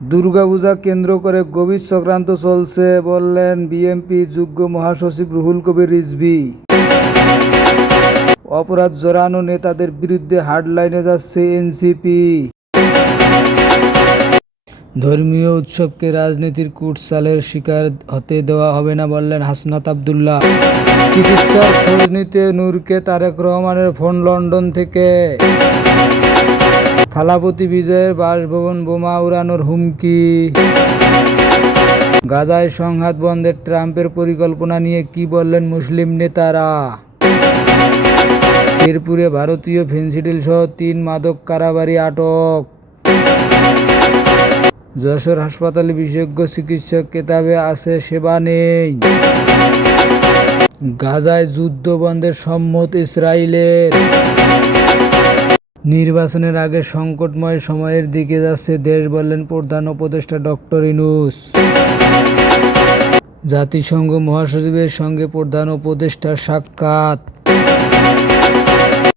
দুর্গাপূজা কেন্দ্র করে গভীর চক্রান্ত চলছে বললেন বিএনপি যুগ্ম মহাসচিব রুহুল কবির রিজভী। অপরাধ জড়ানো নেতাদের বিরুদ্ধে হার্ডলাইনে যাচ্ছে এনসিপি। ধর্মীয় উৎসবকে রাজনীতির কুটচালের শিকার হতে দেওয়া হবে না বললেন হাসনাত আব্দুল্লাহ। চিকিৎসার খোঁজ নিতে নূরকে তারেক রহমানের ফোন লন্ডন থেকে। থালাপতি বিজয়ের বাসভবন বোমা উড়ানোর হুমকি। গাজায় সংঘাত বন্ধের ট্রাম্পের পরিকল্পনা নিয়ে কি বললেন মুসলিম নেতারা। শেরপুরে ভারতীয় ফেনসিডিল সহ ৩ মাদক কারবারি আটক। যশোর হাসপাতালে বিশেষজ্ঞ চিকিৎসক কেতাবে আছে, সেবা নেই। গাজায় যুদ্ধ বন্ধের সম্মত ইসরায়েলের। নির্বাচনের আগে সংকটময় সময়ের দিকে যাচ্ছে দেশ বললেন প্রধান উপদেষ্টা ডক্টর ইউনূস। জাতিসংঘ মহাসচিবের সঙ্গে প্রধান উপদেষ্টার সাক্ষাৎ।